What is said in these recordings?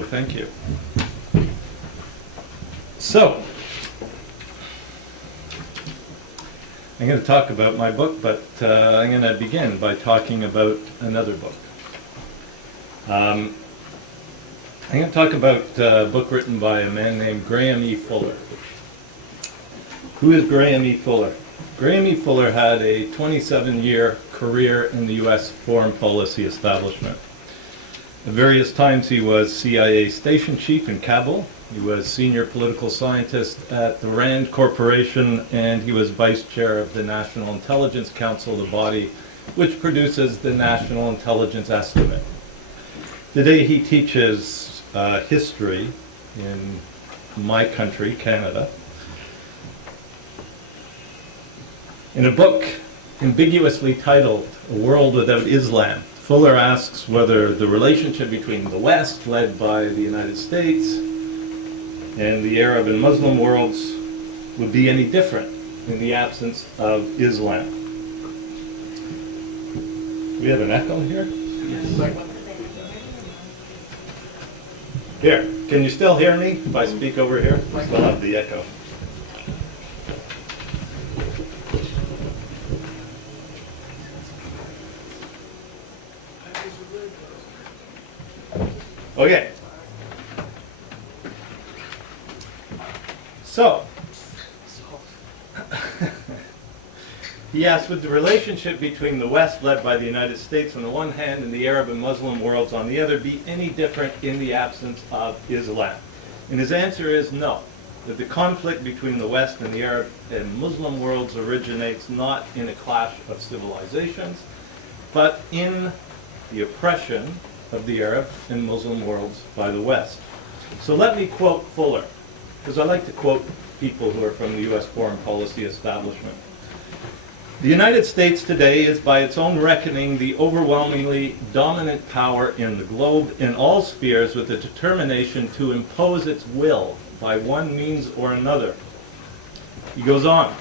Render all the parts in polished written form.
Thank you. So, I'm going to talk about my book, but I'm going to begin by talking about another book. I'm going to talk about a book written by a man named Graham E. Fuller. Who is Graham E. Fuller? Graham E. Fuller had a 27-year career in the U.S. foreign policy establishment. At various times he was CIA station chief in Kabul, he was senior political scientist at the RAND Corporation, and he was vice chair of the National Intelligence Council, the body which produces the National Intelligence Estimate. Today he teaches history in my country, Canada. In a book ambiguously titled A World Without Islam, Fuller asks whether the relationship between the West, led by the United States, and the Arab and Muslim worlds would be any different in the absence of Islam. We have an echo here? Yes. Here, can you still hear me if I speak over here? I still have the echo. Okay. So, he asks, would the relationship between the West, led by the United States on the one hand, and the Arab and Muslim worlds on the other, be any different in the absence of Islam? And his answer is no. That the conflict between the West and the Arab and Muslim worlds originates not in a clash of civilizations, but in the oppression of the Arab and Muslim worlds by the West. So let me quote Fuller, because I like to quote people who are from the U.S. foreign policy establishment. The United States today is, by its own reckoning, the overwhelmingly dominant power in the globe in all spheres, with a determination to impose its will by one means or another. He goes on,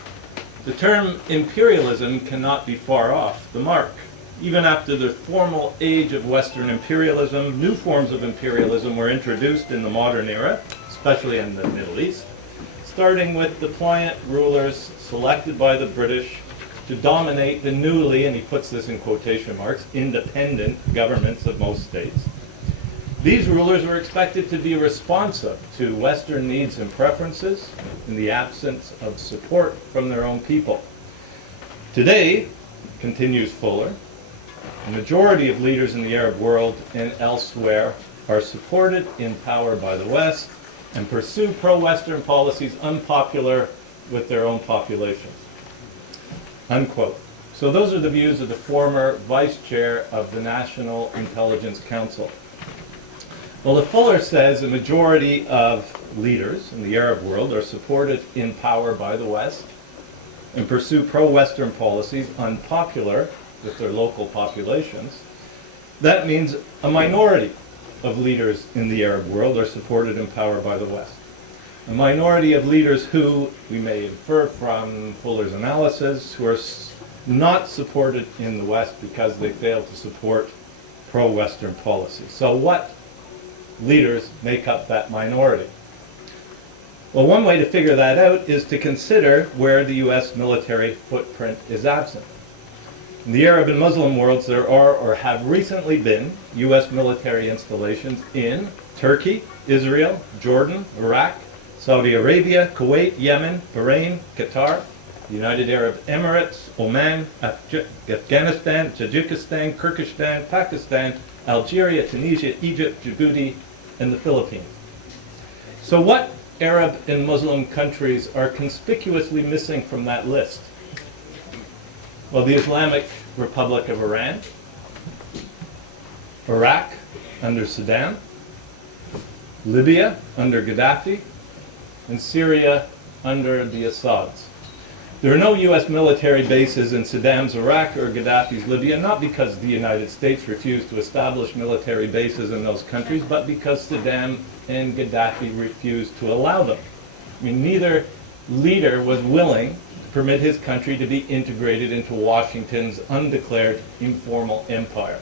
the term imperialism cannot be far off the mark. Even after the formal age of Western imperialism, new forms of imperialism were introduced in the modern era, especially in the Middle East, starting with the pliant rulers selected by the British to dominate the newly, and he puts this in quotation marks, independent governments of most states. These rulers were expected to be responsive to Western needs and preferences in the absence of support from their own people. Today, continues Fuller, the majority of leaders in the Arab world and elsewhere are supported in power by the West and pursue pro-Western policies unpopular with their own populations. Unquote. So those are the views of the former vice chair of the National Intelligence Council. Well, if Fuller says a majority of leaders in the Arab world are supported in power by the West and pursue pro-Western policies unpopular with their local populations, that means a minority of leaders in the Arab world are supported in power by the West. A minority of leaders who, we may infer from Fuller's analysis, who are not supported in the West because they fail to support pro-Western policy. So what leaders make up that minority? Well, one way to figure that out is to consider where the U.S. military footprint is absent. In the Arab and Muslim worlds, there are or have recently been U.S. military installations in Turkey, Israel, Jordan, Iraq, Saudi Arabia, Kuwait, Yemen, Bahrain, Qatar, the United Arab Emirates, Oman, Afghanistan, Tajikistan, Kyrgyzstan, Pakistan, Algeria, Tunisia, Egypt, Djibouti, and the Philippines. So what Arab and Muslim countries are conspicuously missing from that list? Well, the Islamic Republic of Iran, Iraq under Saddam, Libya under Gaddafi, and Syria under the Assads. There are no U.S. military bases in Saddam's Iraq or Gaddafi's Libya, not because the United States refused to establish military bases in those countries, but because Saddam and Gaddafi refused to allow them. I mean, neither leader was willing permit his country to be integrated into Washington's undeclared informal empire.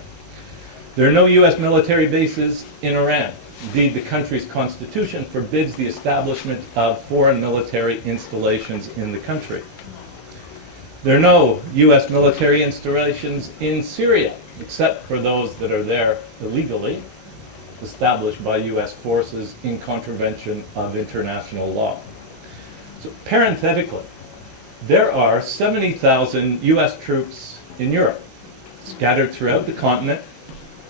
There are no U.S. military bases in Iran. Indeed, the country's constitution forbids the establishment of foreign military installations in the country. There are no U.S. military installations in Syria, except for those that are there illegally, established by U.S. forces in contravention of international law. So parenthetically, there are 70,000 U.S. troops in Europe, scattered throughout the continent,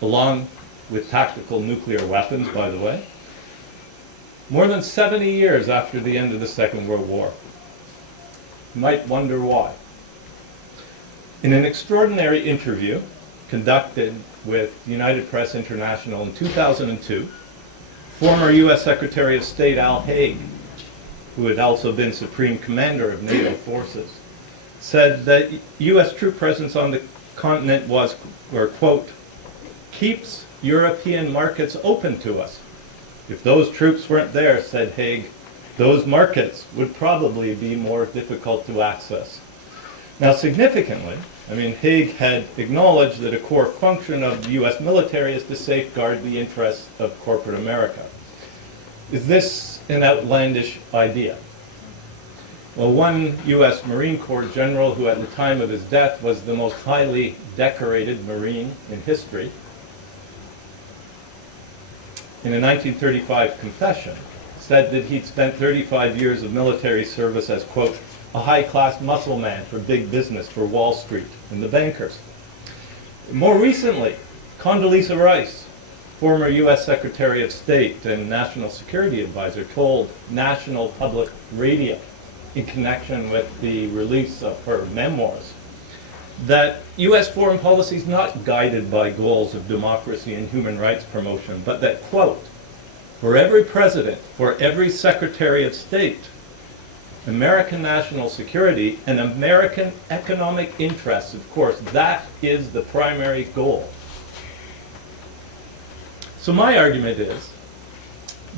along with tactical nuclear weapons, by the way, more than 70 years after the end of the Second World War. You might wonder why. In an extraordinary interview conducted with United Press International in 2002, former U.S. Secretary of State Al Haig, who had also been Supreme Commander of NATO forces, said that U.S. troop presence on the continent was, or quote, keeps European markets open to us. If those troops weren't there, said Haig, those markets would probably be more difficult to access. Now, significantly, Haig had acknowledged that a core function of the U.S. military is to safeguard the interests of corporate America. Is this an outlandish idea? Well, one U.S. Marine Corps general who at the time of his death was the most highly decorated Marine in history, in a 1935 confession, said that he'd spent 35 years of military service as, quote, a high-class muscle man for big business, for Wall Street and the bankers. More recently, Condoleezza Rice, former U.S. Secretary of State and National Security Advisor, told National Public Radio in connection with the release of her memoirs that U.S. foreign policy is not guided by goals of democracy and human rights promotion, but that, quote, for every president, for every Secretary of State, American national security and American economic interests, of course, that is the primary goal. So my argument is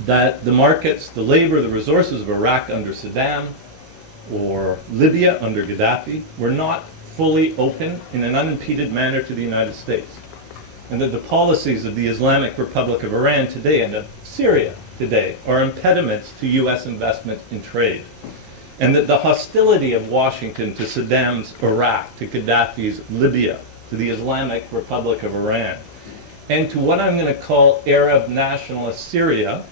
that the markets, the labor, the resources of Iraq under Saddam or Libya under Gaddafi were not fully open in an unimpeded manner to the United States, and that the policies of the Islamic Republic of Iran today and of Syria today are impediments to U.S. investment in trade, and that the hostility of Washington to Saddam's Iraq, to Gaddafi's Libya, to the Islamic Republic of Iran, and to what I'm going to call Arab nationalist Syria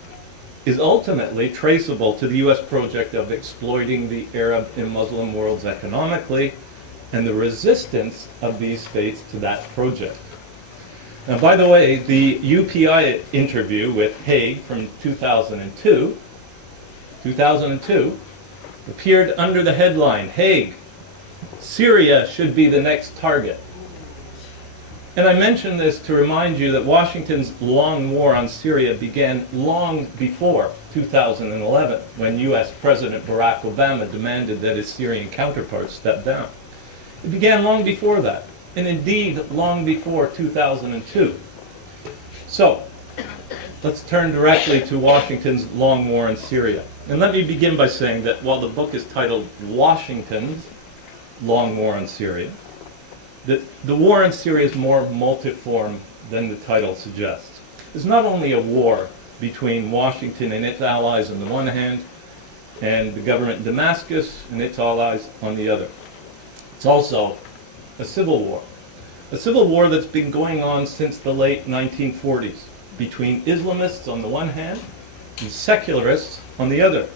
is ultimately traceable to the U.S. project of exploiting the Arab and Muslim worlds economically and the resistance of these states to that project. Now, by the way, the UPI interview with Haig from 2002 appeared under the headline, Haig, Syria should be the next target. And I mention this to remind you that Washington's long war on Syria began long before 2011, when U.S. President Barack Obama demanded that his Syrian counterparts step down. It began long before that, and indeed long before 2002. So, let's turn directly to Washington's long war in Syria. And let me begin by saying that while the book is titled Washington's Long War on Syria, the war in Syria is more multiform than the title suggests. It's not only a war between Washington and its allies on the one hand, and the government in Damascus and its allies on the other. It's also a civil war that's been going on since the late 1940s, between Islamists on the one hand and secularists on the other.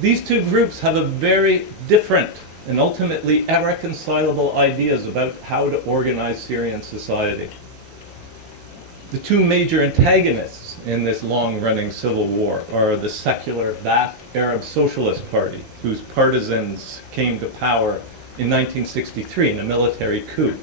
These two groups have a very different and ultimately irreconcilable ideas about how to organize Syrian society. The two major antagonists in this long-running civil war are the secular Ba'ath Arab Socialist Party, whose partisans came to power in 1963 in a military coup,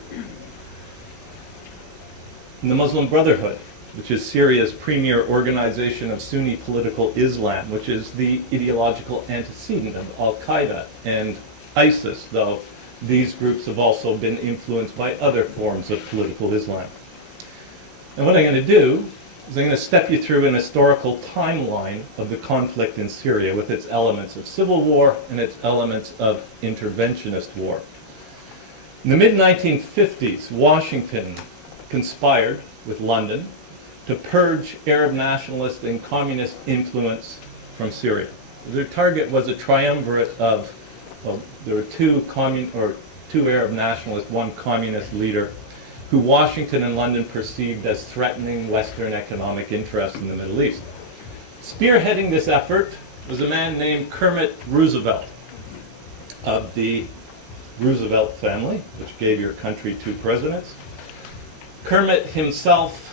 and the Muslim Brotherhood, which is Syria's premier organization of Sunni political Islam, which is the ideological antecedent of Al-Qaeda and ISIS, though these groups have also been influenced by other forms of political Islam. And what I'm going to do is I'm going to step you through an historical timeline of the conflict in Syria with its elements of civil war and its elements of interventionist war. In the mid-1950s, Washington conspired with London to purge Arab nationalist and communist influence from Syria. Their target was a triumvirate of, well, there were two Arab nationalists, one communist leader, who Washington and London perceived as threatening Western economic interests in the Middle East. Spearheading this effort was a man named Kermit Roosevelt of the Roosevelt family, which gave your country 2 presidents. Kermit himself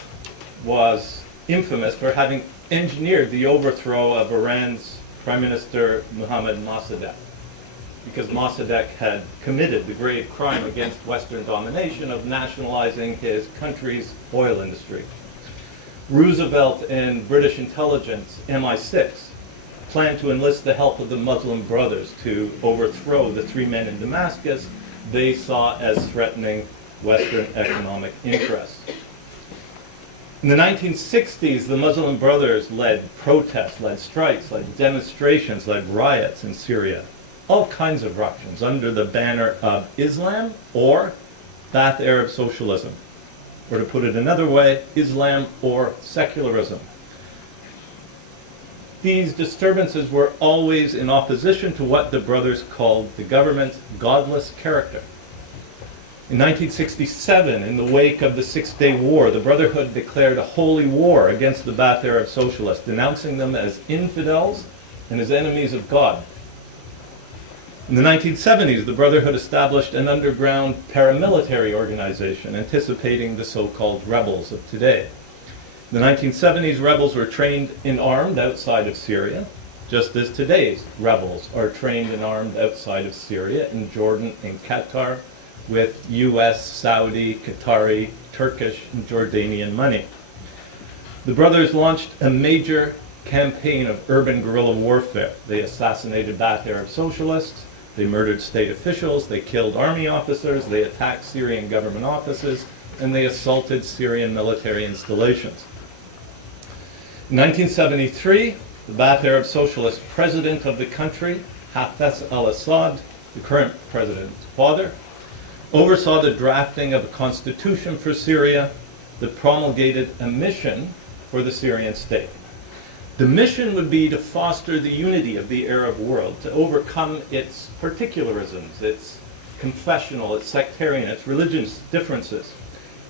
was infamous for having engineered the overthrow of Iran's Prime Minister Mohammad Mossadegh, because Mossadegh had committed the grave crime against Western domination of nationalizing his country's oil industry. Roosevelt and British intelligence, MI6, planned to enlist the help of the Muslim Brothers to overthrow the 3 men in Damascus they saw as threatening Western economic interests. In the 1960s, the Muslim Brothers led protests, led strikes, led demonstrations, led riots in Syria. All kinds of ruptions under the banner of Islam or Ba'ath Arab socialism. Or to put it another way, Islam or secularism. These disturbances were always in opposition to what the brothers called the government's godless character. In 1967, in the wake of the Six-Day War, the Brotherhood declared a holy war against the Ba'ath Arab socialists, denouncing them as infidels and as enemies of God. In the 1970s, the Brotherhood established an underground paramilitary organization, anticipating the so-called rebels of today. In the 1970s, rebels were trained and armed outside of Syria, just as today's rebels are trained and armed outside of Syria, in Jordan and Qatar, with US, Saudi, Qatari, Turkish, and Jordanian money. The brothers launched a major campaign of urban guerrilla warfare. They assassinated Ba'ath Arab socialists, they murdered state officials, they killed army officers, they attacked Syrian government offices, and they assaulted Syrian military installations. In 1973, the Ba'ath Arab socialist president of the country, Hafez al-Assad, the current president's father, oversaw the drafting of a constitution for Syria that promulgated a mission for the Syrian state. The mission would be to foster the unity of the Arab world, to overcome its particularisms, its confessional, its sectarian, its religious differences,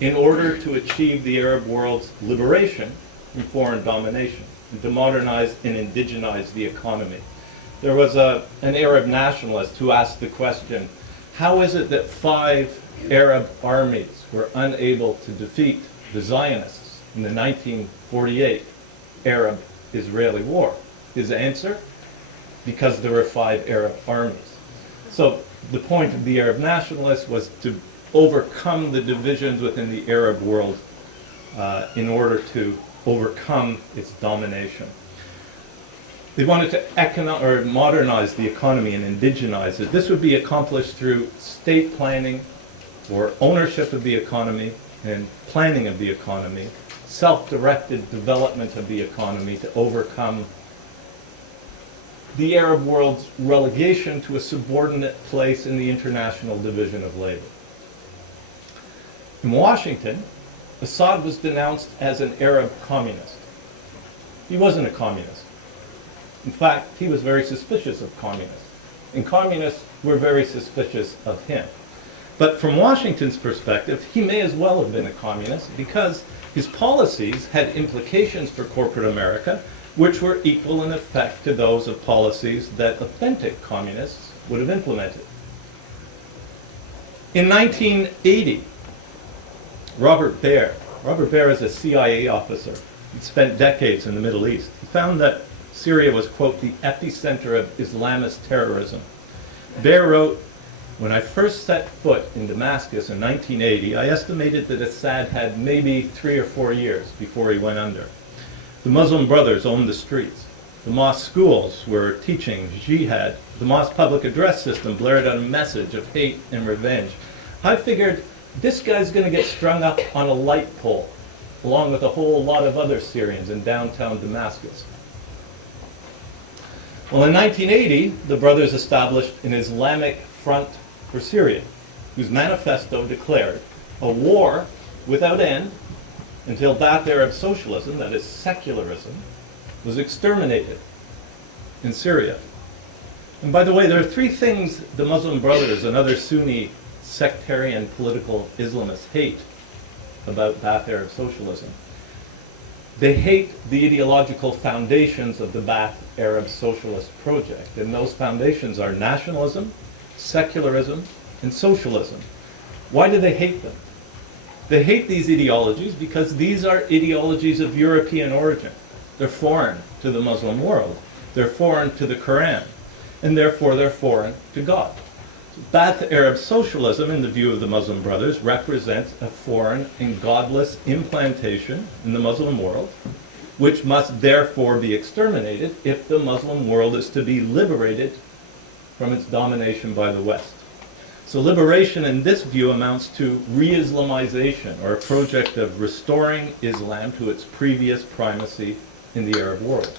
in order to achieve the Arab world's liberation from foreign domination, and to modernize and indigenize the economy. There was an Arab nationalist who asked the question, how is it that 5 Arab armies were unable to defeat the Zionists in the 1948 Arab-Israeli war? His answer, because there were 5 Arab armies. So the point of the Arab nationalists was to overcome the divisions within the Arab world in order to overcome its domination. They wanted to modernize the economy and indigenize it. This would be accomplished through state planning or ownership of the economy and planning of the economy, self-directed development of the economy to overcome the Arab world's relegation to a subordinate place in the international division of labor. In Washington, Assad was denounced as an Arab communist. He wasn't a communist. In fact, he was very suspicious of communists, and communists were very suspicious of him. But from Washington's perspective, he may as well have been a communist because his policies had implications for corporate America, which were equal in effect to those of policies that authentic communists would have implemented. In 1980, Robert Baer is a CIA officer. He'd spent decades in the Middle East. He found that Syria was, quote, the epicenter of Islamist terrorism. Baer wrote, when I first set foot in Damascus in 1980, I estimated that Assad had maybe 3 or 4 years before he went under. The Muslim Brothers owned the streets. The mosque schools were teaching jihad. The mosque public address system blared out a message of hate and revenge. I figured this guy's going to get strung up on a light pole, along with a whole lot of other Syrians in downtown Damascus. Well, in 1980, the brothers established an Islamic Front for Syria, whose manifesto declared a war without end until Ba'ath Arab socialism, that is secularism, was exterminated in Syria. And by the way, there are three things the Muslim Brothers and other Sunni sectarian political Islamists hate about Ba'ath Arab socialism. They hate the ideological foundations of the Ba'ath Arab socialist project, and those foundations are nationalism, secularism, and socialism. Why do they hate them? They hate these ideologies because these are ideologies of European origin. They're foreign to the Muslim world. They're foreign to the Quran, and therefore they're foreign to God. Ba'ath Arab socialism, in the view of the Muslim Brothers, represents a foreign and godless implantation in the Muslim world, which must therefore be exterminated if the Muslim world is to be liberated from its domination by the West. So liberation in this view amounts to re-Islamization, or a project of restoring Islam to its previous primacy in the Arab world.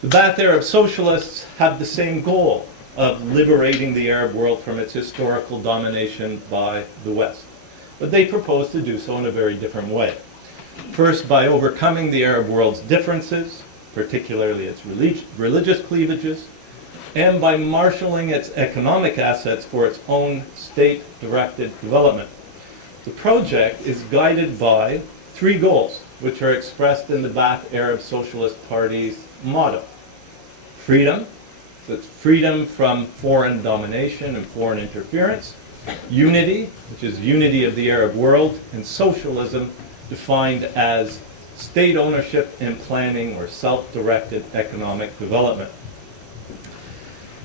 The Ba'ath Arab socialists have the same goal of liberating the Arab world from its historical domination by the West. But they propose to do so in a very different way. First, by overcoming the Arab world's differences, particularly its religious cleavages, and by marshalling its economic assets for its own state-directed development. The project is guided by three goals, which are expressed in the Ba'ath Arab Socialist Party's motto. Freedom, so it's freedom from foreign domination and foreign interference. Unity, which is unity of the Arab world. And socialism, defined as state ownership and planning or self-directed economic development.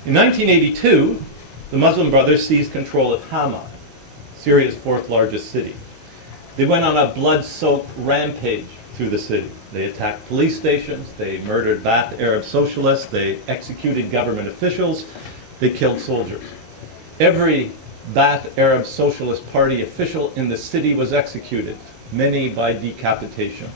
In 1982, the Muslim Brothers seized control of Hama, Syria's fourth largest city. They went on a blood-soaked rampage through the city. They attacked police stations, they murdered Ba'ath Arab socialists, they executed government officials, they killed soldiers. Every Ba'ath Arab Socialist Party official in the city was executed, many by decapitation.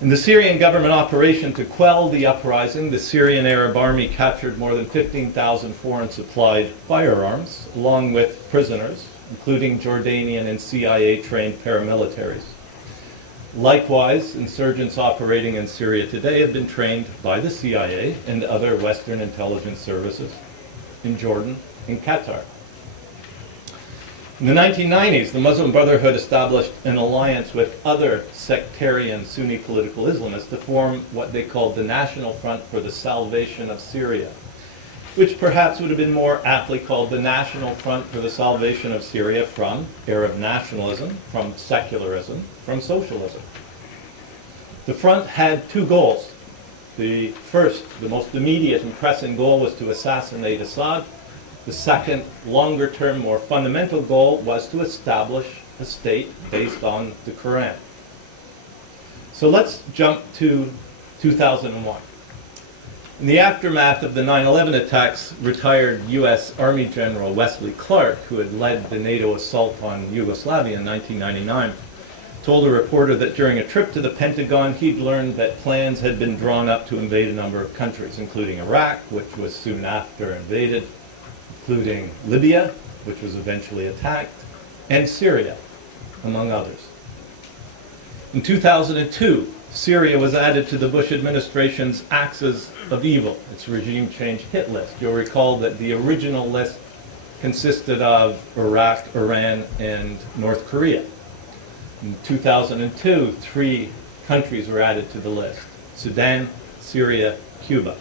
In the Syrian government operation to quell the uprising, the Syrian Arab army captured more than 15,000 foreign supplied firearms, along with prisoners, including Jordanian and CIA-trained paramilitaries. Likewise, insurgents operating in Syria today have been trained by the CIA and other Western intelligence services in Jordan and Qatar. In the 1990s, the Muslim Brotherhood established an alliance with other sectarian Sunni political Islamists to form what they called the National Front for the Salvation of Syria, which perhaps would have been more aptly called the National Front for the Salvation of Syria from Arab nationalism, from secularism, from socialism. The front had two goals. The first, the most immediate and pressing goal was to assassinate Assad. The second, longer-term, more fundamental goal was to establish a state based on the Quran. So let's jump to 2001. In the aftermath of the 9/11 attacks, retired U.S. Army General Wesley Clark, who had led the NATO assault on Yugoslavia in 1999, told a reporter that during a trip to the Pentagon, he'd learned that plans had been drawn up to invade a number of countries, including Iraq, which was soon after invaded, including Libya, which was eventually attacked, and Syria, among others. In 2002, Syria was added to the Bush administration's axis of evil, its regime change hit list. You'll recall that the original list consisted of Iraq, Iran, and North Korea. In 2002, 3 countries were added to the list: Sudan, Syria, Cuba.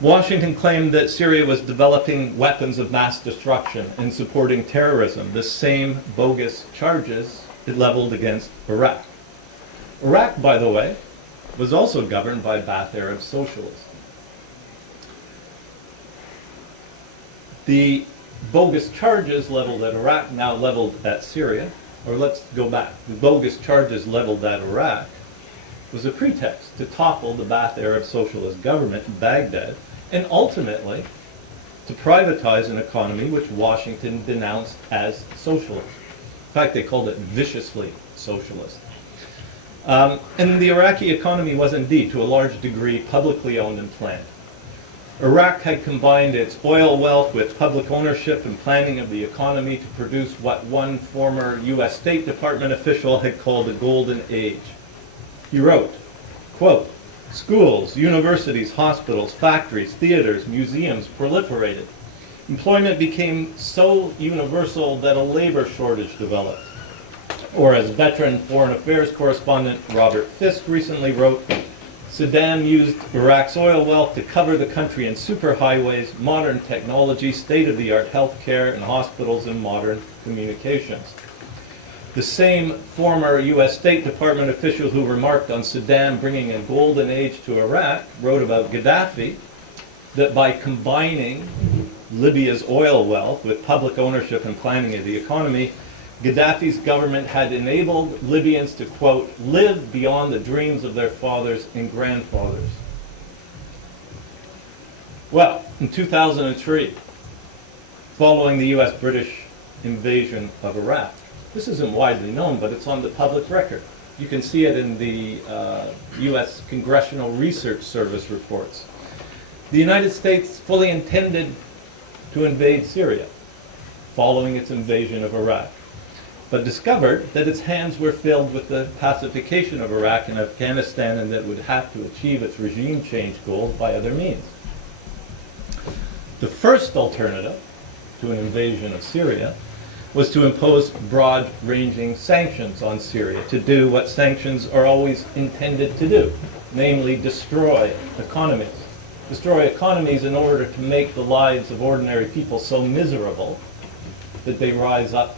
Washington claimed that Syria was developing weapons of mass destruction and supporting terrorism, the same bogus charges it leveled against Iraq. Iraq, by the way, was also governed by Ba'ath Arab socialists. The bogus charges leveled at Iraq, now leveled at Syria, or let's go back. The bogus charges leveled at Iraq was a pretext to topple the Ba'ath Arab socialist government in Baghdad, and ultimately to privatize an economy which Washington denounced as socialist. In fact, they called it viciously socialist. And the Iraqi economy was indeed, to a large degree, publicly owned and planned. Iraq had combined its oil wealth with public ownership and planning of the economy to produce what one former U.S. State Department official had called the Golden Age. He wrote, quote, "Schools, universities, hospitals, factories, theaters, museums proliferated. Employment became so universal that a labor shortage developed." Or as veteran foreign affairs correspondent Robert Fisk recently wrote, "Saddam used Iraq's oil wealth to cover the country in superhighways, modern technology, state-of-the-art healthcare, and hospitals and modern communications." The same former U.S. State Department official who remarked on Saddam bringing a golden age to Iraq wrote about Gaddafi that by combining Libya's oil wealth with public ownership and planning of the economy, Gaddafi's government had enabled Libyans to, quote, "live beyond the dreams of their fathers and grandfathers." Well, in 2003, following the U.S.-British invasion of Iraq, this isn't widely known, but it's on the public record. You can see it in the U.S. Congressional Research Service reports. The United States fully intended to invade Syria following its invasion of Iraq, but discovered that its hands were filled with the pacification of Iraq and Afghanistan, and that it would have to achieve its regime change goals by other means. The first alternative to an invasion of Syria was to impose broad-ranging sanctions on Syria, to do what sanctions are always intended to do, namely destroy economies. Destroy economies in order to make the lives of ordinary people so miserable that they rise up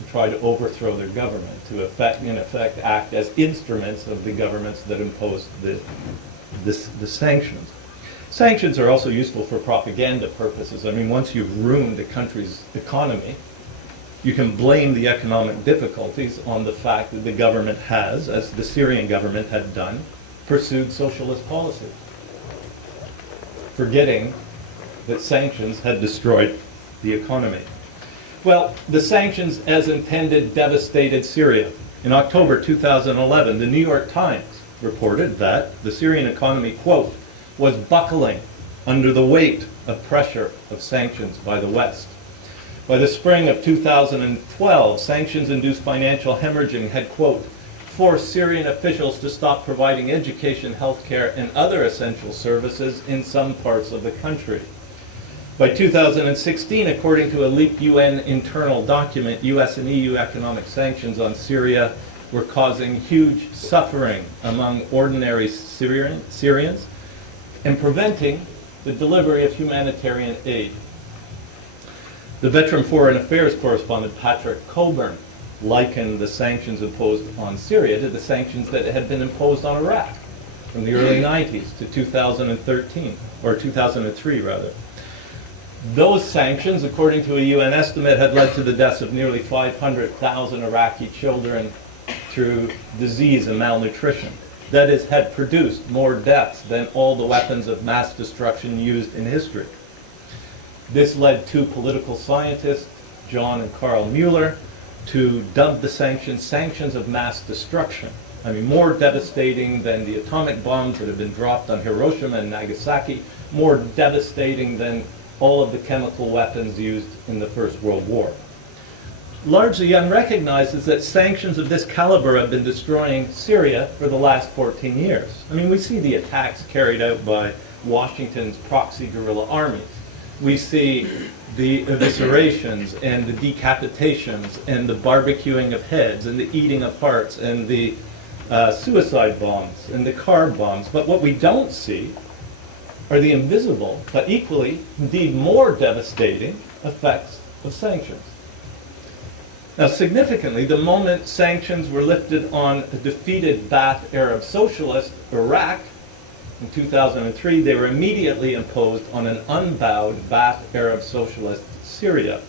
to try to overthrow their government, to in effect act as instruments of the governments that imposed the sanctions. Sanctions are also useful for propaganda purposes. I mean, once you've ruined a country's economy, you can blame the economic difficulties on the fact that the government has, as the Syrian government had done, pursued socialist policies, forgetting that sanctions had destroyed the economy. Well, the sanctions as intended devastated Syria. In October 2011, the New York Times reported that the Syrian economy, quote, "was buckling under the weight of pressure of sanctions by the West." By the spring of 2012, sanctions-induced financial hemorrhaging had, quote, "forced Syrian officials to stop providing education, healthcare, and other essential services in some parts of the country." By 2016, according to a leaked UN internal document, US and EU economic sanctions on Syria were causing huge suffering among ordinary Syrians and preventing the delivery of humanitarian aid. The veteran foreign affairs correspondent Patrick Coburn likened the sanctions imposed on Syria to the sanctions that had been imposed on Iraq from the early 90s to 2013, or 2003 rather. Those sanctions, according to a UN estimate, had led to the deaths of nearly 500,000 Iraqi children through disease and malnutrition. That is, had produced more deaths than all the weapons of mass destruction used in history. This led two political scientists, John and Carl Mueller, to dub the sanctions sanctions of mass destruction. I mean, more devastating than the atomic bombs that have been dropped on Hiroshima and Nagasaki, more devastating than all of the chemical weapons used in the First World War. Largely unrecognized is that sanctions of this caliber have been destroying Syria for the last 14 years. I mean, we see the attacks carried out by Washington's proxy guerrilla armies. We see the eviscerations and the decapitations and the barbecuing of heads and the eating of hearts and the suicide bombs and the car bombs. But what we don't see are the invisible, but equally, indeed more devastating effects of sanctions. Now, significantly, the moment sanctions were lifted on a defeated Ba'ath Arab socialist Iraq in 2003, they were immediately imposed on an unbowed Ba'ath Arab socialist Syria,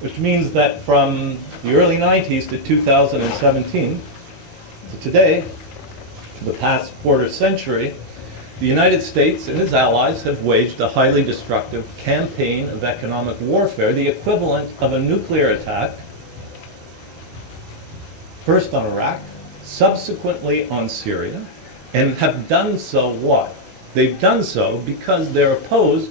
which means that from the early 90s to 2017, to today, to the past quarter century, the United States and its allies have waged a highly destructive campaign of economic warfare, the equivalent of a nuclear attack, first on Iraq, subsequently on Syria, and have done so what? They've done so because they're opposed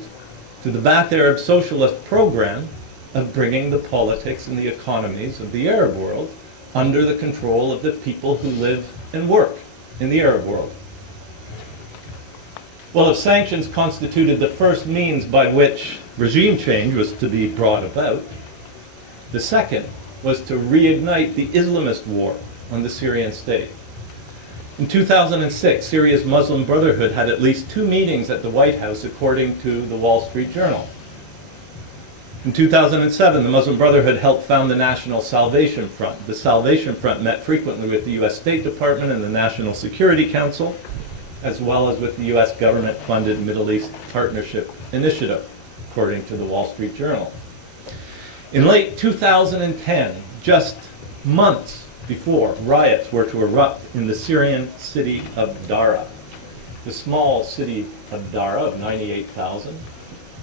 to the Ba'ath Arab socialist program of bringing the politics and the economies of the Arab world under the control of the people who live and work in the Arab world. Well, if sanctions constituted the first means by which regime change was to be brought about, the second was to reignite the Islamist war on the Syrian state. In 2006, Syria's Muslim Brotherhood had at least 2 meetings at the White House, according to the Wall Street Journal. In 2007, the Muslim Brotherhood helped found the National Salvation Front. The Salvation Front met frequently with the U.S. State Department and the National Security Council, as well as with the U.S. government-funded Middle East Partnership Initiative, according to the Wall Street Journal. In late 2010, just months before riots were to erupt in the Syrian city of Dara, the small city of Dara of 98,000,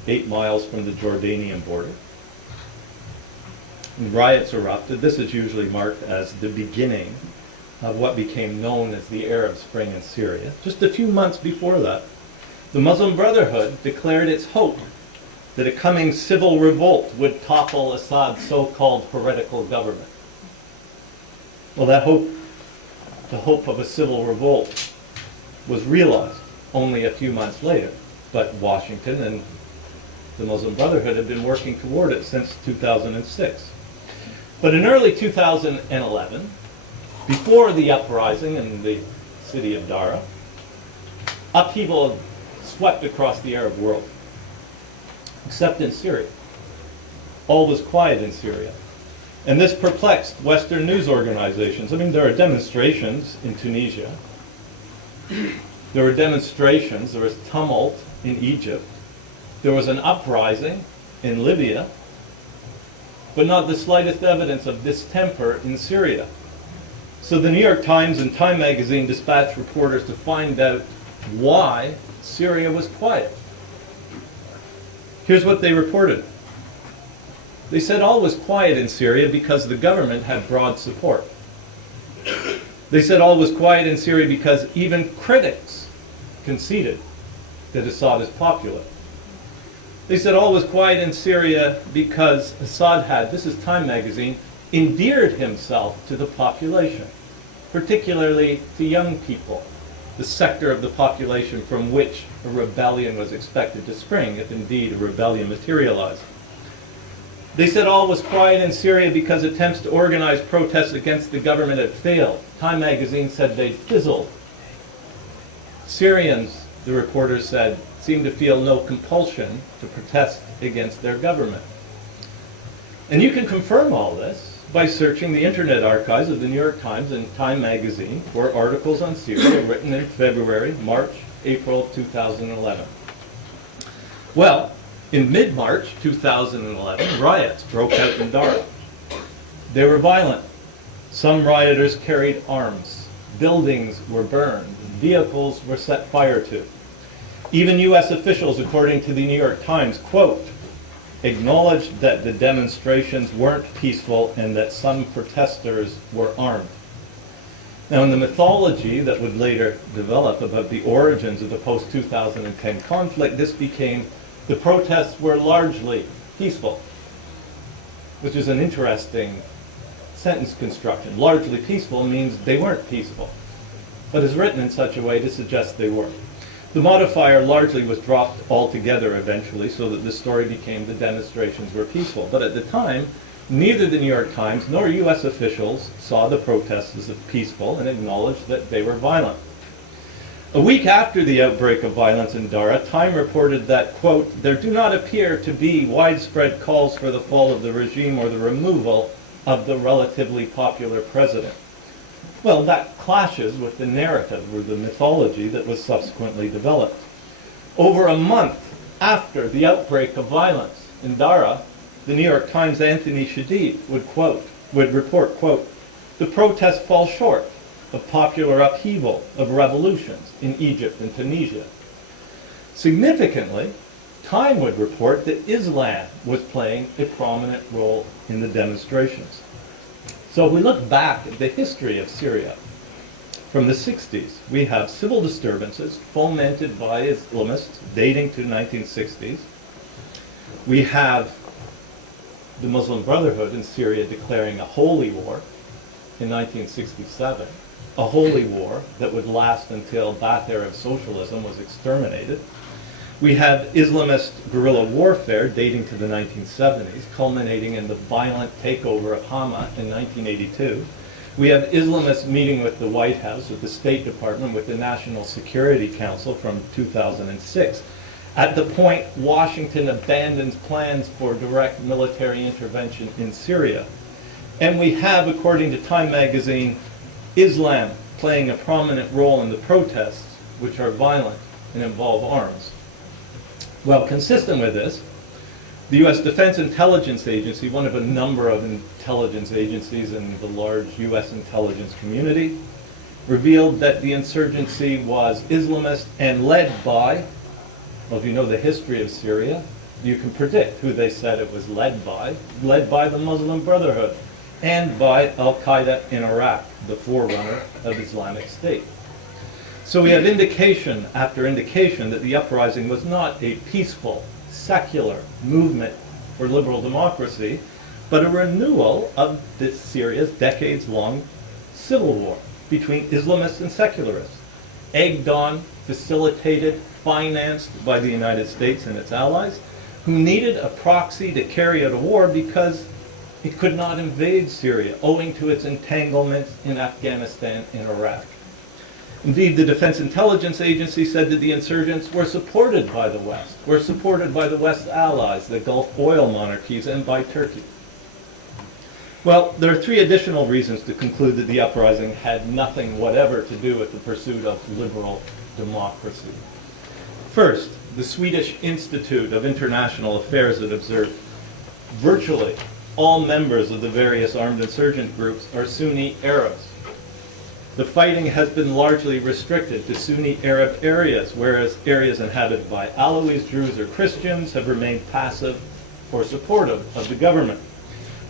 8 miles from the Jordanian border. When riots erupted, this is usually marked as the beginning of what became known as the Arab Spring in Syria. Just a few months before that, the Muslim Brotherhood declared its hope that a coming civil revolt would topple Assad's so-called heretical government. Well, that hope, the hope of a civil revolt, was realized only a few months later, but Washington and the Muslim Brotherhood had been working toward it since 2006. But in early 2011, before the uprising in the city of Dara, upheaval swept across the Arab world, except in Syria. All was quiet in Syria. And this perplexed Western news organizations. I mean, there are demonstrations in Tunisia. There were demonstrations, there was tumult in Egypt. There was an uprising in Libya, but not the slightest evidence of distemper in Syria. So the New York Times and Time magazine dispatched reporters to find out why Syria was quiet. Here's what they reported. They said all was quiet in Syria because the government had broad support. They said all was quiet in Syria because even critics conceded that Assad is popular. They said all was quiet in Syria because Assad had, this is Time magazine, endeared himself to the population, particularly to young people, the sector of the population from which a rebellion was expected to spring, if indeed a rebellion materialized. They said all was quiet in Syria because attempts to organize protests against the government had failed. Time magazine said they fizzled. Syrians, the reporters said, seemed to feel no compulsion to protest against their government. And you can confirm all this by searching the Internet archives of the New York Times and Time magazine for articles on Syria written in February, March, April 2011. Well, in mid-March 2011, riots broke out in Dara. They were violent. Some rioters carried arms. Buildings were burned. Vehicles were set fire to. Even U.S. officials, according to the New York Times, quote, acknowledged that the demonstrations weren't peaceful and that some protesters were armed. Now, in the mythology that would later develop about the origins of the post-2010 conflict, this became the protests were largely peaceful, which is an interesting sentence construction. Largely peaceful means they weren't peaceful, but is written in such a way to suggest they were. The modifier largely was dropped altogether eventually so that the story became the demonstrations were peaceful. But at the time, neither the New York Times nor U.S. officials saw the protests as peaceful and acknowledged that they were violent. A week after the outbreak of violence in Dara, Time reported that, quote, there do not appear to be widespread calls for the fall of the regime or the removal of the relatively popular president. Well, that clashes with the narrative or the mythology that was subsequently developed. Over a month after the outbreak of violence in Dara, the New York Times' Anthony Shadid would report, quote, the protests fall short of popular upheaval of revolutions in Egypt and Tunisia. Significantly, Time would report that Islam was playing a prominent role in the demonstrations. So if we look back at the history of Syria, From the 60s, we have civil disturbances fomented by Islamists dating to the 1960s. We have the Muslim Brotherhood in Syria declaring a holy war in 1967, a holy war that would last until Ba'ath Arab socialism was exterminated. We have Islamist guerrilla warfare dating to the 1970s, culminating in the violent takeover of Hama in 1982. We have Islamists meeting with the White House, with the State Department, with the National Security Council from 2006. At the point Washington abandons plans for direct military intervention in Syria. And we have, according to Time magazine, Islam playing a prominent role in the protests, which are violent and involve arms. Well, consistent with this, the U.S. Defense Intelligence Agency, one of a number of intelligence agencies in the large U.S. intelligence community, revealed that the insurgency was Islamist and led by, well, if you know the history of Syria, you can predict who they said it was led by the Muslim Brotherhood and by Al-Qaeda in Iraq, the forerunner of Islamic State. So we have indication after indication that the uprising was not a peaceful, secular movement for liberal democracy, but a renewal of Syria's decades-long civil war between Islamists and secularists, egged on, facilitated, financed by the United States and its allies, who needed a proxy to carry out a war because it could not invade Syria, owing to its entanglements in Afghanistan and Iraq. Indeed, the Defense Intelligence Agency said that the insurgents were supported by the West, were supported by the West's allies, the Gulf oil monarchies, and by Turkey. Well, there are three additional reasons to conclude that the uprising had nothing whatever to do with the pursuit of liberal democracy. First, the Swedish Institute of International Affairs had observed virtually all members of the various armed insurgent groups are Sunni Arabs. The fighting has been largely restricted to Sunni Arab areas, whereas areas inhabited by Alawis, Druze, or Christians have remained passive or supportive of the government.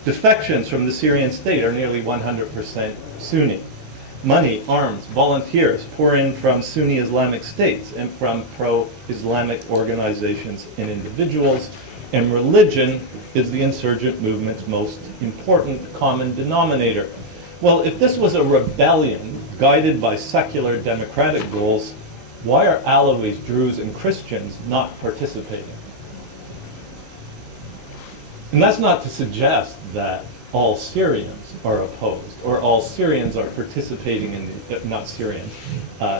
Defections from the Syrian state are nearly 100% Sunni. Money, arms, volunteers pour in from Sunni Islamic states and from pro-Islamic organizations and individuals, and religion is the insurgent movement's most important common denominator. Well, if this was a rebellion guided by secular democratic goals, why are Alawis, Druze, and Christians not participating? And that's not to suggest that all Syrians are opposed, or all Syrians are participating in the, not Syrians,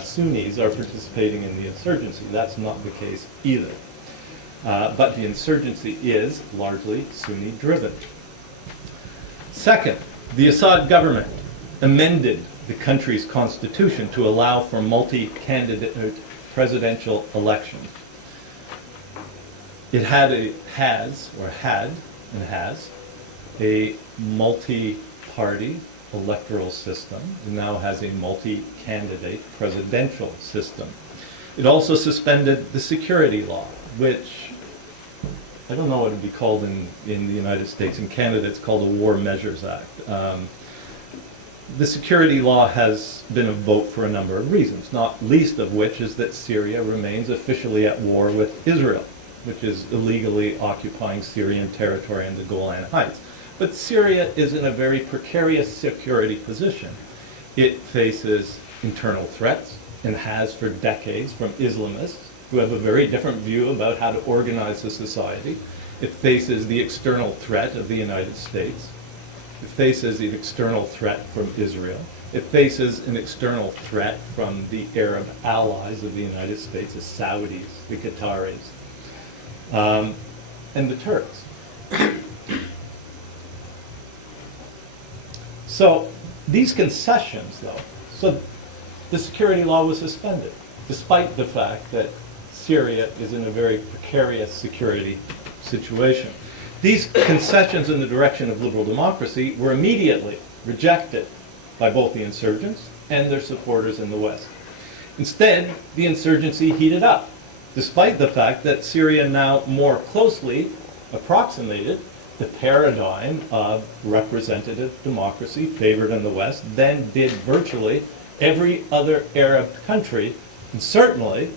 Sunnis are participating in the insurgency. That's not the case either. But the insurgency is largely Sunni-driven. Second, the Assad government amended the country's constitution to allow for multi-candidate presidential elections. It had a multi-party electoral system. It now has a multi-candidate presidential system. It also suspended the security law, which I don't know what it would be called in the United States. In Canada, it's called the War Measures Act. The security law has been invoked for a number of reasons, not least of which is that Syria remains officially at war with Israel, which is illegally occupying Syrian territory in the Golan Heights. But Syria is in a very precarious security position. It faces internal threats, and has for decades, from Islamists, who have a very different view about how to organize the society. It faces the external threat of the United States. It faces the external threat from Israel. It faces an external threat from the Arab allies of the United States, the Saudis, the Qataris, and the Turks. So these concessions, though, so the security law was suspended, despite the fact that Syria is in a very precarious security situation. These concessions in the direction of liberal democracy were immediately rejected by both the insurgents and their supporters in the West. Instead, the insurgency heated up, despite the fact that Syria now more closely approximated the paradigm of representative democracy favored in the West than did virtually every other Arab country, and certainly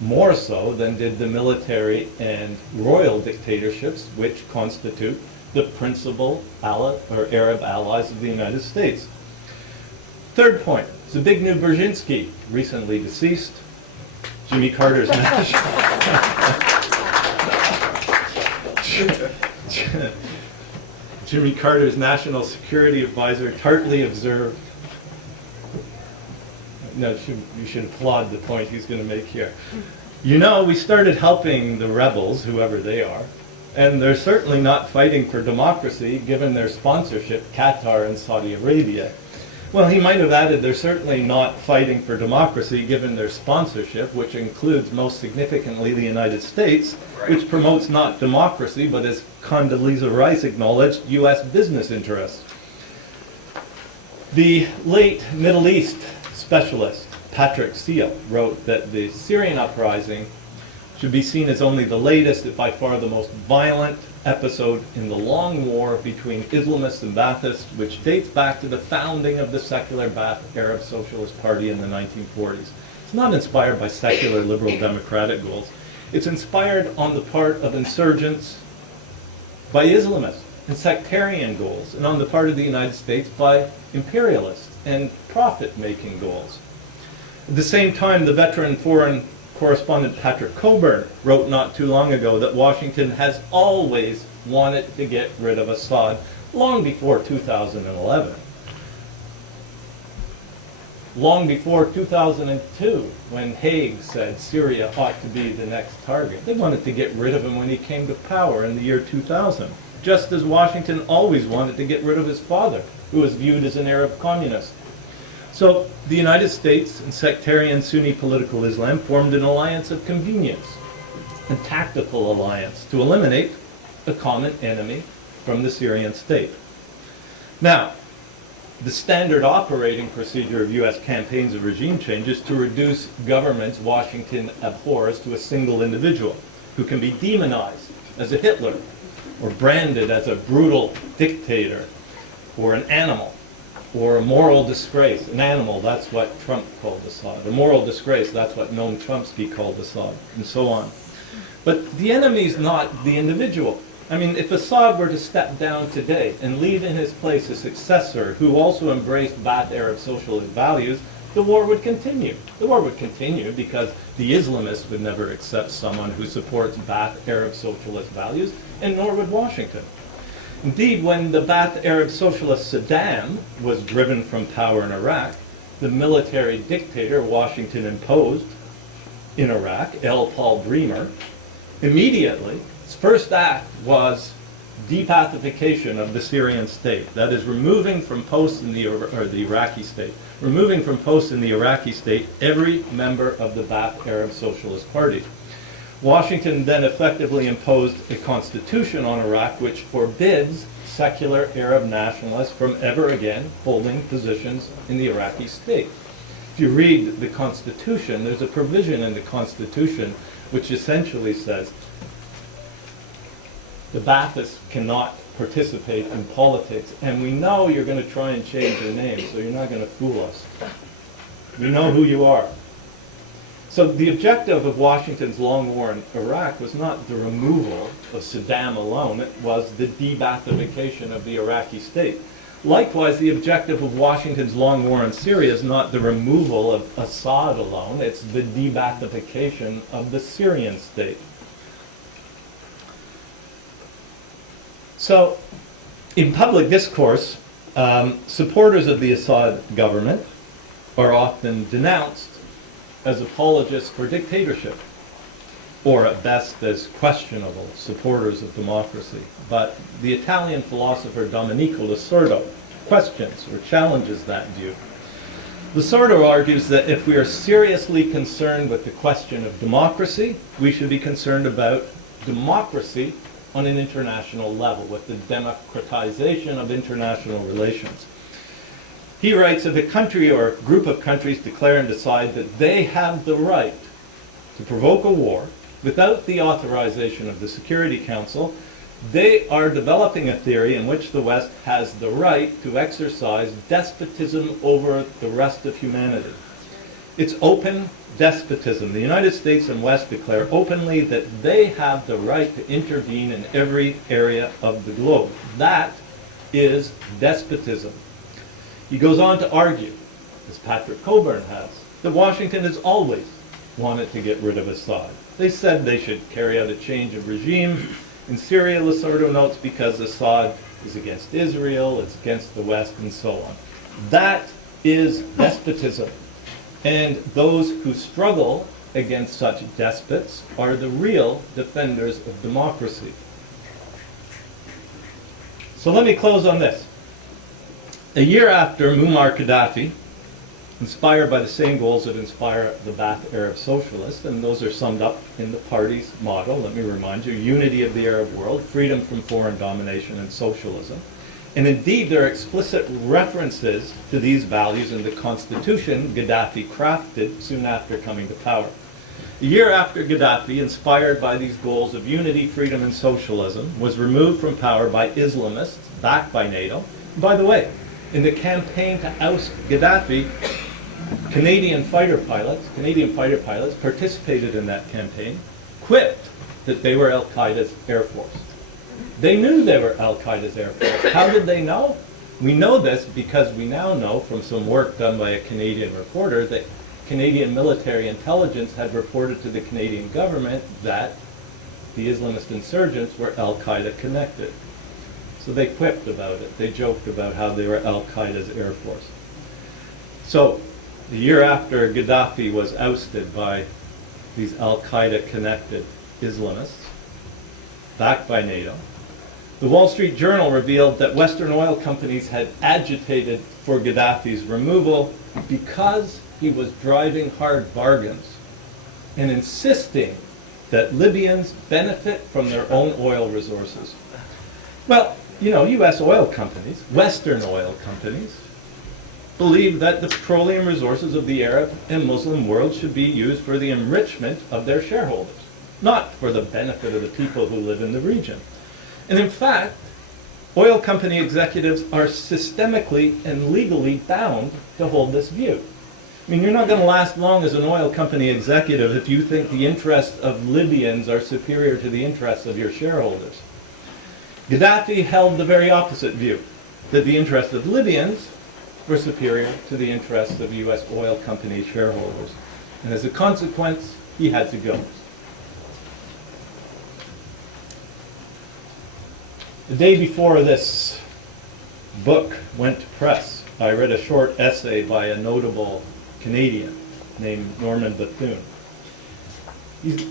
more so than did the military and royal dictatorships, which constitute the principal Arab allies of the United States. Third point, Zbigniew Brzezinski, recently deceased, Jimmy Carter's Jimmy Carter's national security advisor tartly observed, no, you should applaud the point he's going to make here. You know, we started helping the rebels, whoever they are, and they're certainly not fighting for democracy given their sponsorship, Qatar and Saudi Arabia. Well, he might have added they're certainly not fighting for democracy given their sponsorship, which includes most significantly the United States, which promotes not democracy, but as Condoleezza Rice acknowledged, U.S. business interests. The late Middle East specialist, Patrick Seal, wrote that the Syrian uprising should be seen as only the latest, and by far the most violent episode in the long war between Islamists and Baathists, which dates back to the founding of the secular Baath Arab Socialist Party in the 1940s. It's not inspired by secular liberal democratic goals. It's inspired on the part of insurgents by Islamists and sectarian goals, and on the part of the United States by imperialists and profit-making goals. At the same time, the veteran foreign correspondent Patrick Coburn wrote not too long ago that Washington has always wanted to get rid of Assad long before 2011. Long before 2002, when Haig said Syria ought to be the next target. They wanted to get rid of him when he came to power in the year 2000, just as Washington always wanted to get rid of his father, who was viewed as an Arab communist. So the United States and sectarian Sunni political Islam formed an alliance of convenience, a tactical alliance to eliminate a common enemy from the Syrian state. Now, the standard operating procedure of U.S. campaigns of regime change is to reduce governments Washington abhors to a single individual who can be demonized as a Hitler or branded as a brutal dictator or an animal or a moral disgrace. An animal, that's what Trump called Assad. A moral disgrace, that's what Noam Chomsky called Assad, and so on. But the enemy is not the individual. I mean, if Assad were to step down today and leave in his place a successor who also embraced Baath Arab socialist values, the war would continue. The war would continue because the Islamists would never accept someone who supports Baath Arab socialist values, and nor would Washington. Indeed, when the Baath Arab socialist Saddam was driven from power in Iraq, the military dictator Washington imposed in Iraq, L. Paul Bremer, immediately, his first act was de-Baathification of the Syrian state. That is, removing from posts in the Iraqi state. Removing from posts in the Iraqi state every member of the Baath Arab Socialist Party. Washington then effectively imposed a constitution on Iraq which forbids secular Arab nationalists from ever again holding positions in the Iraqi state. If you read the Constitution, there's a provision in the Constitution which essentially says the Baathists cannot participate in politics, and we know you're going to try and change your name, so you're not going to fool us. We know who you are. So the objective of Washington's long war in Iraq was not the removal of Saddam alone, it was the de-Baathification of the Iraqi state. Likewise, the objective of Washington's long war in Syria is not the removal of Assad alone, it's the de-Baathification of the Syrian state. So, in public discourse, supporters of the Assad government are often denounced as apologists for dictatorship, or at best as questionable supporters of democracy. But the Italian philosopher Domenico Losordo questions or challenges that view. Losordo argues that if we are seriously concerned with the question of democracy, we should be concerned about democracy on an international level, with the democratization of international relations. He writes, if a country or group of countries declare and decide that they have the right to provoke a war without the authorization of the Security Council, They are developing a theory in which the West has the right to exercise despotism over the rest of humanity. It's open despotism. The United States and West declare openly that they have the right to intervene in every area of the globe. That is despotism. He goes on to argue, as Patrick Coburn has, that Washington has always wanted to get rid of Assad. They said they should carry out a change of regime. In Syria, Lasordo notes, because Assad is against Israel, it's against the West, and so on. That is despotism. And those who struggle against such despots are the real defenders of democracy. So let me close on this. A year after Muammar Gaddafi, inspired by the same goals that inspire the Ba'ath Arab socialists, and those are summed up in the party's motto, let me remind you, unity of the Arab world, freedom from foreign domination, and socialism. And indeed, there are explicit references to these values in the constitution Gaddafi crafted soon after coming to power. A year after Gaddafi, inspired by these goals of unity, freedom, and socialism, was removed from power by Islamists, backed by NATO. By the way, in the campaign to oust Gaddafi, Canadian fighter pilots participated in that campaign, quipped that they were Al-Qaeda's Air Force. They knew they were Al-Qaeda's Air Force. How did they know? We know this because we now know from some work done by a Canadian reporter that Canadian military intelligence had reported to the Canadian government that the Islamist insurgents were Al-Qaeda connected. So they quipped about it. They joked about how they were Al-Qaeda's Air Force. So, the year after Gaddafi was ousted by these Al-Qaeda connected Islamists, backed by NATO, the Wall Street Journal revealed that Western oil companies had agitated for Gaddafi's removal because he was driving hard bargains and insisting that Libyans benefit from their own oil resources. Well, you know, U.S. oil companies, Western oil companies, believe that the petroleum resources of the Arab and Muslim world should be used for the enrichment of their shareholders, not for the benefit of the people who live in the region. And in fact, oil company executives are systemically and legally bound to hold this view. I mean, you're not going to last long as an oil company executive if you think the interests of Libyans are superior to the interests of your shareholders. Gaddafi held the very opposite view, that the interests of Libyans were superior to the interests of U.S. oil company shareholders. And as a consequence, he had to go. The day before this book went to press, I read a short essay by a notable Canadian named Norman Bethune. He's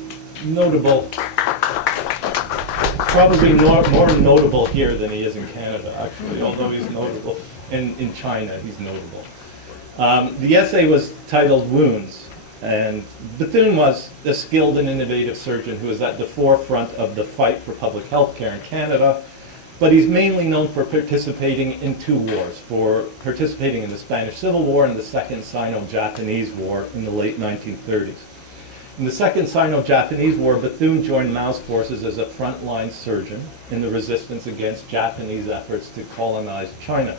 notable, probably more notable here than he is in Canada, actually, although he's notable. In China, he's notable. The essay was titled Wounds, and Bethune was a skilled and innovative surgeon who was at the forefront of the fight for public health care in Canada, but he's mainly known for participating in two wars, for participating in the Spanish Civil War and the Second Sino-Japanese War in the late 1930s. In the Second Sino-Japanese War, Bethune joined Mao's forces as a frontline surgeon in the resistance against Japanese efforts to colonize China.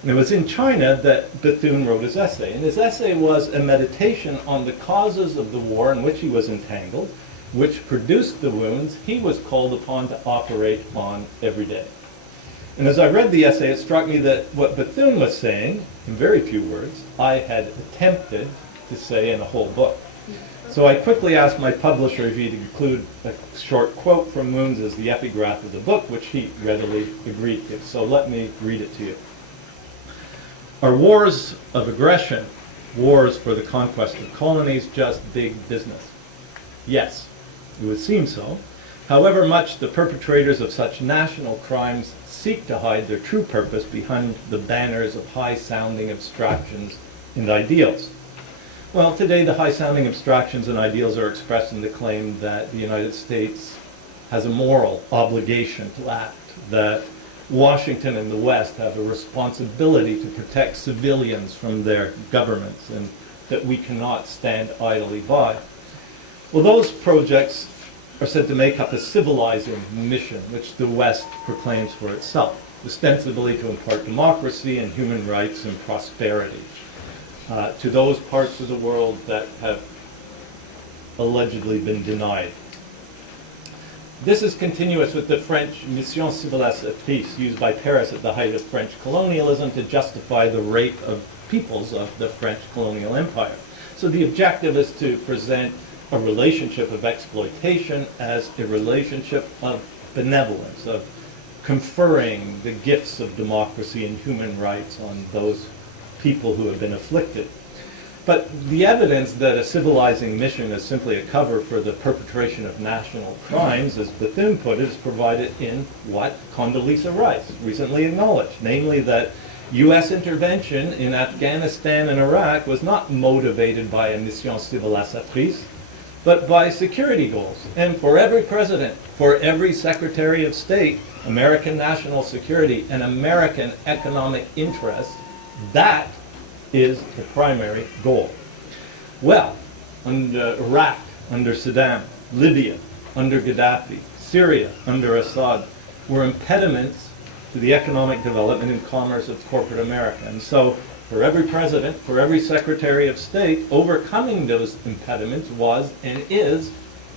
And it was in China that Bethune wrote his essay. And his essay was a meditation on the causes of the war in which he was entangled, which produced the wounds he was called upon to operate on every day. And as I read the essay, it struck me that what Bethune was saying, in very few words, I had attempted to say in a whole book. So I quickly asked my publisher if he'd include a short quote from Wounds as the epigraph of the book, which he readily agreed to. So let me read it to you. Are wars of aggression, wars for the conquest of colonies, just big business? Yes, it would seem so. However much the perpetrators of such national crimes seek to hide their true purpose behind the banners of high-sounding abstractions and ideals. Well, today the high-sounding abstractions and ideals are expressed in the claim that the United States has a moral obligation to act, that Washington and the West have a responsibility to protect civilians from their governments, and that we cannot stand idly by. Well, those projects are said to make up a civilizing mission, which the West proclaims for itself, ostensibly to impart democracy and human rights and prosperity to those parts of the world that have allegedly been denied. This is continuous with the French mission civilisatrice used by Paris at the height of French colonialism to justify the rape of peoples of the French colonial empire. So the objective is to present a relationship of exploitation as a relationship of benevolence, of conferring the gifts of democracy and human rights on those people who have been afflicted. But the evidence that a civilizing mission is simply a cover for the perpetration of national crimes, as Bethune put it, is provided in what Condoleezza Rice recently acknowledged, namely that U.S. intervention in Afghanistan and Iraq was not motivated by a mission civilisatrice, but by security goals. And for every president, for every secretary of state, American national security and American economic interest, that is the primary goal. Well, under Iraq, under Saddam, Libya, under Gaddafi, Syria, under Assad, were impediments to the economic development and commerce of corporate America. And so, for every president, for every secretary of state, overcoming those impediments was and is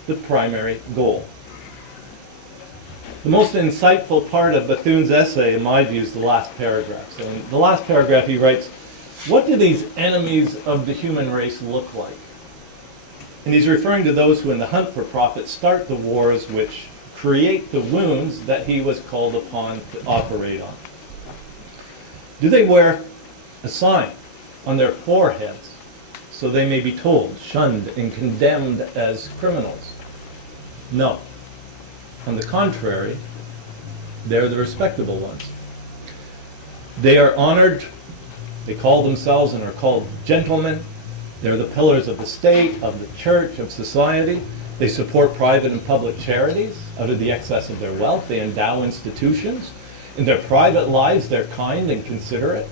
the primary goal. The most insightful part of Bethune's essay, in my view, is the last paragraph. So in the last paragraph he writes, "What do these enemies of the human race look like?" And he's referring to those who in the hunt for profit start the wars which create the wounds that he was called upon to operate on. Do they wear a sign on their foreheads so they may be told, shunned, and condemned as criminals? No. On the contrary, they're the respectable ones. They are honored. They call themselves and are called gentlemen. They're the pillars of the state, of the church, of society. They support private and public charities out of the excess of their wealth. They endow institutions. In their private lives, they're kind and considerate.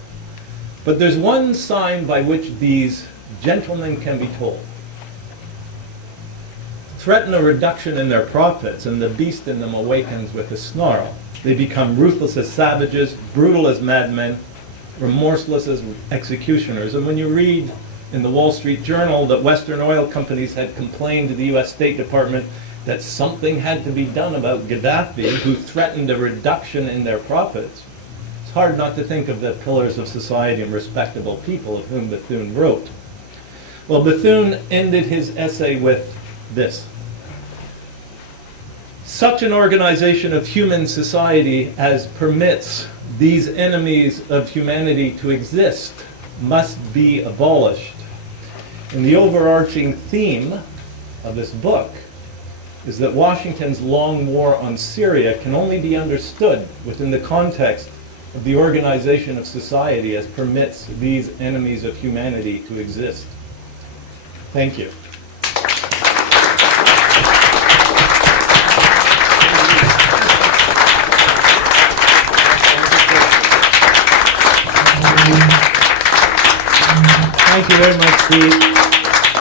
But there's one sign by which these gentlemen can be told. Threaten a reduction in their profits, and the beast in them awakens with a snarl. They become ruthless as savages, brutal as madmen, remorseless as executioners. And when you read in the Wall Street Journal that Western oil companies had complained to the U.S. State Department that something had to be done about Gaddafi, who threatened a reduction in their profits, it's hard not to think of the pillars of society and respectable people of whom Bethune wrote. Well, Bethune ended his essay with this: "Such an organization of human society as permits these enemies of humanity to exist must be abolished." And the overarching theme of this book is that Washington's long war on Syria can only be understood within the context of the organization of society as permits these enemies of humanity to exist. Thank you. Thank you very much, Steve.